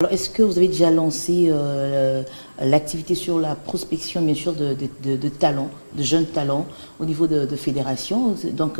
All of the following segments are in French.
Alors, est-ce que vous avez déjà lancé l'activité sur la prospection, bien sûr, de talents, de jeunes talents au niveau de fédération? Donc,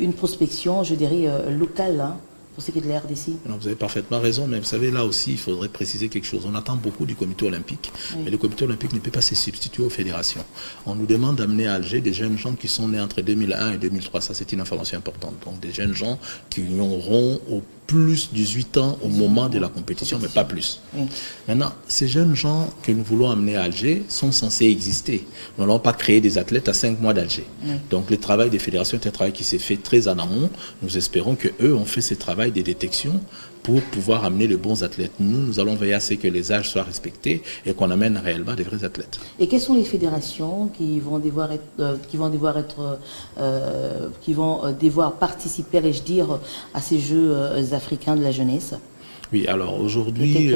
une prospection, je dirais, locale, hein, pour ce qui est de la RDC. Non, vous avez parfaitement raison, mais vous savez, là aussi, il faudrait préciser quelque chose. On attend beaucoup du comité olympique, oui. Mais le comité olympique ne peut pas se substituer aux fédérations. On nous demande d'amener à Alger des jeunes gens qui sont nés entre 2001 et 2003. Ça, c'est une information importante. Donc, des jeunes gens qui auront au plus 18 ans au moment de la compétition, mais pas plus. Oui. Maintenant, ces jeunes gens que nous voulons amener à Alger sont censés exister. Nous n'allons pas créer des athlètes à 5 mois d'Alger. Oui. Donc, le travail des fédérations est un travail qui s'est fait très en amont. Nous espérons qu'eux ont fait ce travail de détection pour pouvoir amener les bons athlètes. Nous allons veiller à ce que les âges soient respectés et qu'on amène réellement des vrais athlètes. Et quelles sont les fédérations qui vont devoir participer, allais-je dire, à ces Jeux africains de la jeunesse? Oui, alors aujourd'hui,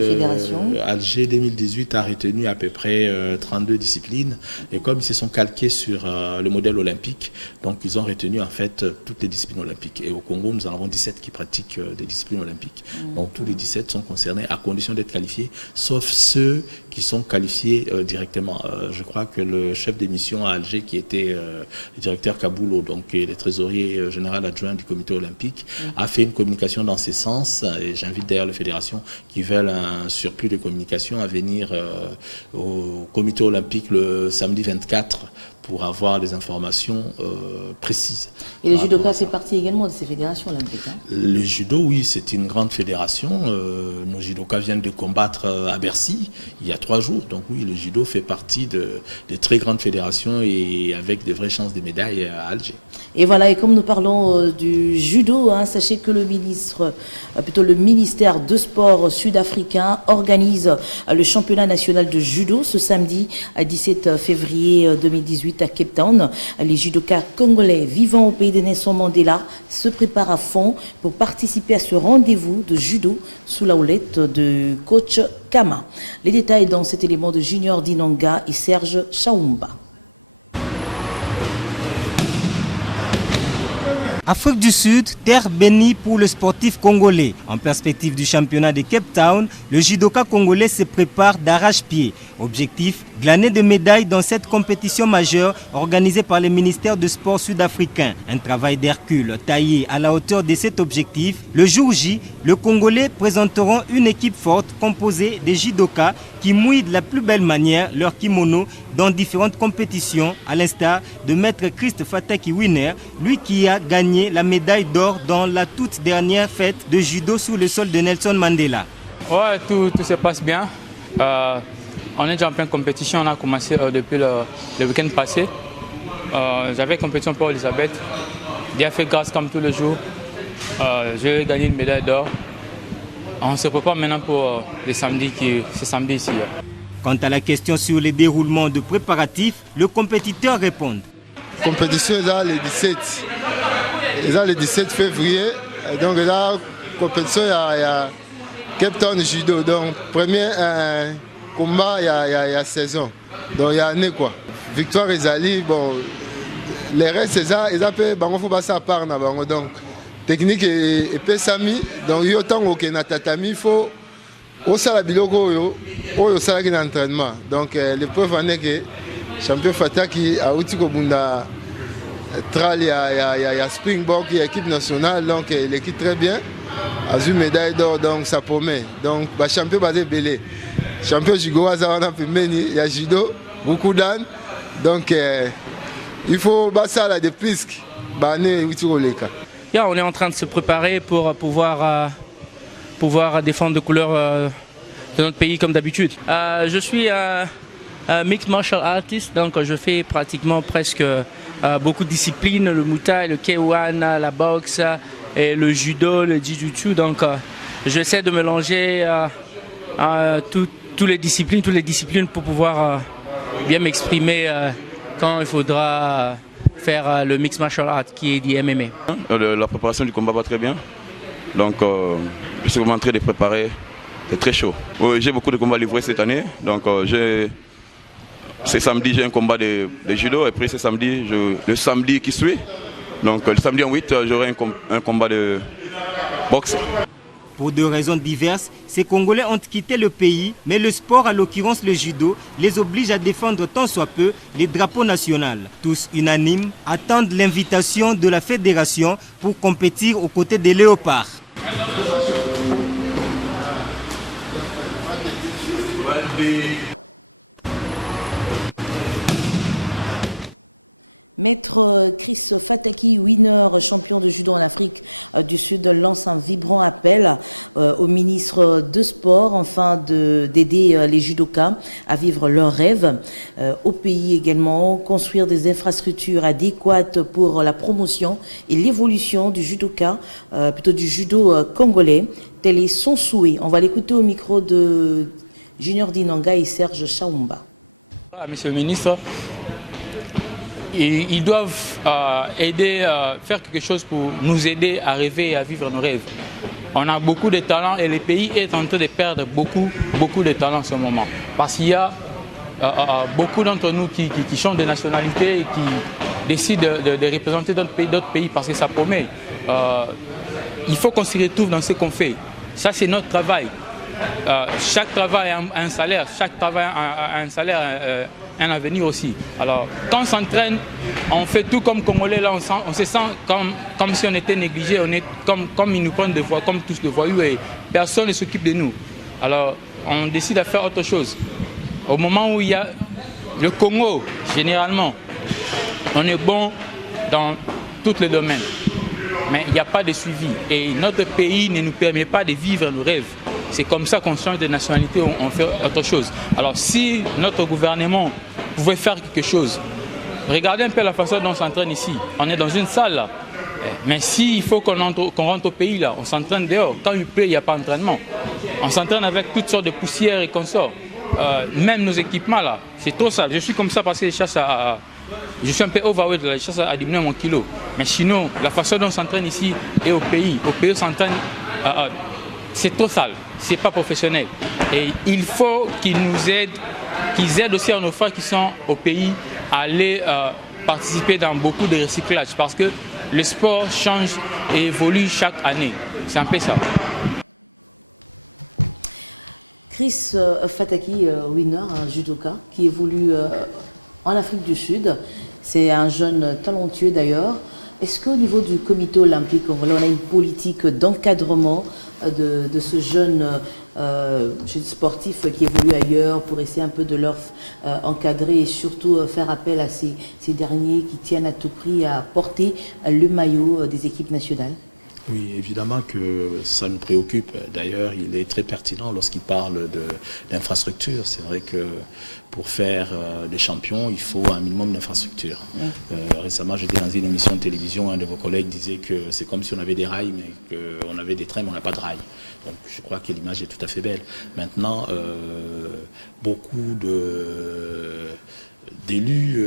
Alger 2018 a retenu à peu près 32 disciplines. Et comme ils se sont calqués sur le modèle olympique, donc ils ont retenu en fait toutes les disciplines olympiques. Et au Congo, nous en avons 17 qui pratiquent des disciplines olympiques. Donc tous les 17 sont concernés à condition d'être qualifiés, sauf ceux qui sont qualifiés directement. Je crois que le chef de mission à Alger, qui était le directeur Kaboulo, donc le trésorier général adjoint du comité olympique, a fait une communication dans ce sens. Et j'invite d'ailleurs le fédérations qui veulent un surplus de communication à venir au comité olympique le samedi 24 pour avoir des informations précises. Et le judoka fait partie également de ces fédérations olympiques, hein? Le judo, oui, c'est une grande fédération. Nos judokas viennent de combattre à Bercy il y a 3 jours. Donc oui, le judo fait partie de très grandes fédérations et avec de vraies chances de médailles à Alger. Et voilà, et comme nous parlons du judo, hein, sachez que le ministère de Sport sud-africain organise le championnat national de judo ce samedi à 17 février 2018 à Cape Town. Les judokas congolais vivant au pays de Nelson Mandela se préparent à fond pour participer à ce rendez-vous de judo sous la houlette de coach Kama. Les détails dans cet élément de Junior Dinanga et Serge Chaoumba. Afrique du Sud, terre bénie pour le sportif congolais. En perspective du championnat de Cape Town, le judoka congolais se prépare d'arrache-pied. Objectif, glaner de médailles dans cette compétition majeure organisée par le ministère de Sport sud-africain. Un travail d'Hercule taillé à la hauteur de cet objectif. Le jour J, le Congolais présenteront une équipe forte composée de judokas qui mouillent de la plus belle manière leur kimono dans différentes compétitions, à l'instar de maître Christ Fataki Winner, lui qui a gagné la médaille d'or dans la toute dernière fête de judo sous le sol de Nelson Mandela. Ouais, tout se passe bien. On est déjà en pleine compétition, on a commencé depuis le week-end passé. J'avais compétition pour Elisabeth. J'ai fait grâce comme tous les jours. J'ai gagné une médaille d'or. On se prépare maintenant pour ce samedi ici. Quant à la question sur les déroulements de préparatifs, le compétiteur répond. La compétition est là le 17. Et là, le 17 février. Donc là, compétition, il y a Cape Town Judo. Donc, premier combat, il y a saison. Donc, il y a année quoi. Victoire Ezali, bon, les restes, c'est ça, ils appellent, il faut passer à part. Donc, technique et pesami. Donc, il y a autant que tatami, il faut. Au Salabiloko, au Salaki d'entraînement. Donc, l'épreuve en est que champion Fataki a outil Kobunda Tral, il y a Springbok, il y a l'équipe nationale, donc l'équipe très bien. A eu une médaille d'or, donc ça promet. Donc, champion basé Belé. Champion Jigoa, il y a Judo, beaucoup d'ânes. Donc, il faut ça là de plus. On est en train de se préparer pour pouvoir défendre les couleurs de notre pays comme d'habitude. Je suis un mixed martial artist, donc je fais pratiquement presque beaucoup de disciplines, le Muay Thai, le K1, la boxe, et le judo, le jiu-jitsu. Donc j'essaie de mélanger toutes les disciplines pour pouvoir bien m'exprimer quand il faudra faire le mixed martial art qui est du MMA. La préparation du combat va très bien. Donc je suis en train de préparer, c'est très chaud. Oui, j'ai beaucoup de combats livrés cette année. Donc ce samedi j'ai un combat de judo et puis le samedi qui suit, donc le samedi en 8 j'aurai un combat de boxe. Pour deux raisons diverses, ces Congolais ont quitté le pays, mais le sport, à l'occurrence le judo, les oblige à défendre tant soit peu les drapeaux nationaux. Tous unanimes attendent l'invitation de la fédération pour compétir aux côtés des léopards. Maître Chris Fataki, winner, champion de judo en Afrique du Sud, lance un vibrant appel au ministre de Sport afin d'aider les judokas à vivre leurs rêves. Au pays également, construire des infrastructures adéquates pour la promotion et l'évolution du judoka, plutôt du judo congolais. Tel est son souhait. On va l'écouter au micro de Junior Dinanga et Serge Chaoumba. Monsieur le ministre, ils doivent aider, faire quelque chose pour nous aider à rêver et à vivre nos rêves. On a beaucoup de talents et le pays est en train de perdre beaucoup de talents en ce moment. Parce qu'il y a beaucoup d'entre nous qui changent de nationalité et qui décident de représenter d'autres pays parce que ça promet. Il faut qu'on s'y retrouve dans ce qu'on fait. Ça, c'est notre travail. Chaque travail a un salaire, chaque travail a un salaire, un avenir aussi. Alors, quand on s'entraîne, on fait tout comme Congolais, là, on se sent comme si on était négligé, on est comme ils nous prennent de voix, comme tous de voyous et personne ne s'occupe de nous. Alors, on décide de faire autre chose. Au moment où il y a le Congo, généralement, on est bon dans tous les domaines, mais il n'y a pas de suivi. Et notre pays ne nous permet pas de vivre nos rêves. C'est comme ça qu'on change de nationalité, on fait autre chose. Alors si notre gouvernement pouvait faire quelque chose, regardez un peu la façon dont on s'entraîne ici. On est dans une salle là. Mais s'il faut qu'on rentre au pays là, on s'entraîne dehors. Quand il pleut, il n'y a pas d'entraînement. On s'entraîne avec toutes sortes de poussières et consorts. Même nos équipements là, c'est trop sale. Je suis comme ça parce que je suis un peu overweight, la chasse a diminué mon kilo. Mais sinon, la façon dont on s'entraîne ici et au pays on s'entraîne, c'est trop sale. C'est pas professionnel. Et il faut qu'ils nous aident, qu'ils aident aussi à nos frères qui sont au pays à aller participer dans beaucoup de recyclage parce que le sport change et évolue chaque année. C'est un peu ça. Chris Fataki, winner, un judoka qui évolue en Afrique du Sud. C'est un jeune talentueux d'ailleurs. Est-ce qu'au niveau du comité olympique, on a une politique d'encadrement de ce jeune sportif qui évolue ailleurs pour essayer un peu de leur encadrer et surtout faire appel à ces derniers qui tiennent à tout prix à porter le maillot des équipes nationales? Oui, évidemment que ça nous préoccupe. D'ailleurs, il est très pertinent lorsqu'il parle d'infrastructure. C'est vrai que pour faire des champions, il faut un minimum d'infrastructure. Récemment, j'étais dans une émission de télévision, un de vos collègues disait que c'est comme si on avait des rails, mais qu'on avait des trains, mais on n'a pas de rails. Donc je crois que l'image est tout à fait belle. Maintenant, beaucoup d'élus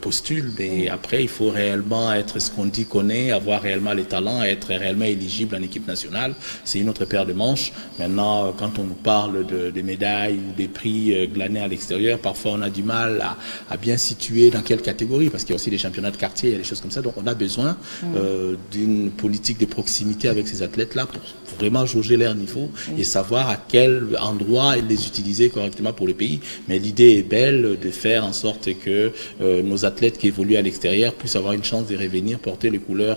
postulent, mais après il faut réellement être ce qu'on dit qu'on est, avoir réellement les talents, être réellement éligible en équipe nationale. C'est une autre paire de manches. Maintenant, quand on nous parle des médailles ou des prix glanés à l'extérieur, parfois on a du mal à bien situer dans quelle catégorie, parce qu'il y a aussi des championnats de quartier, il y a des choses comme ça. Donc on a besoin d'une politique de proximité avec ces athlètes-là pour vraiment jauger leur niveau et savoir à quel endroit les utiliser correctement pour le pays. Mais l'idée est belle de faire en sorte que nos athlètes qui évoluent à l'extérieur puissent avoir une chance de revenir porter les couleurs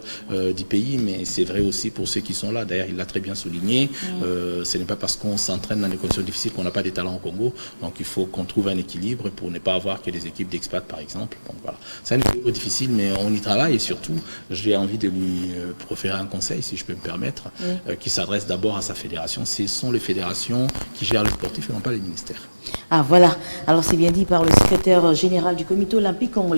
du pays, mais c'est vrai aussi pour ceux qui sont là. D'ailleurs, il l'a très bien souligné, ce n'est pas parce qu'on s'entraîne dans des conditions difficiles qu'on n'a pas des talents au Congo, donc il faut qu'on trouve un équilibre pour ne pas avoir que des équipes d'expats par exemple. Donc voilà, c'est un équilibre difficile, mais on y travaille et surtout, j'ai envie de lui proférer un conseil, si je peux me permettre, qui s'adresse d'abord à sa fédération. Ce sont les fédérations qui gèrent les sportifs et non pas les ministères. Ah voilà, alors c'est bien dit par le secrétaire général du comité olympique congolais.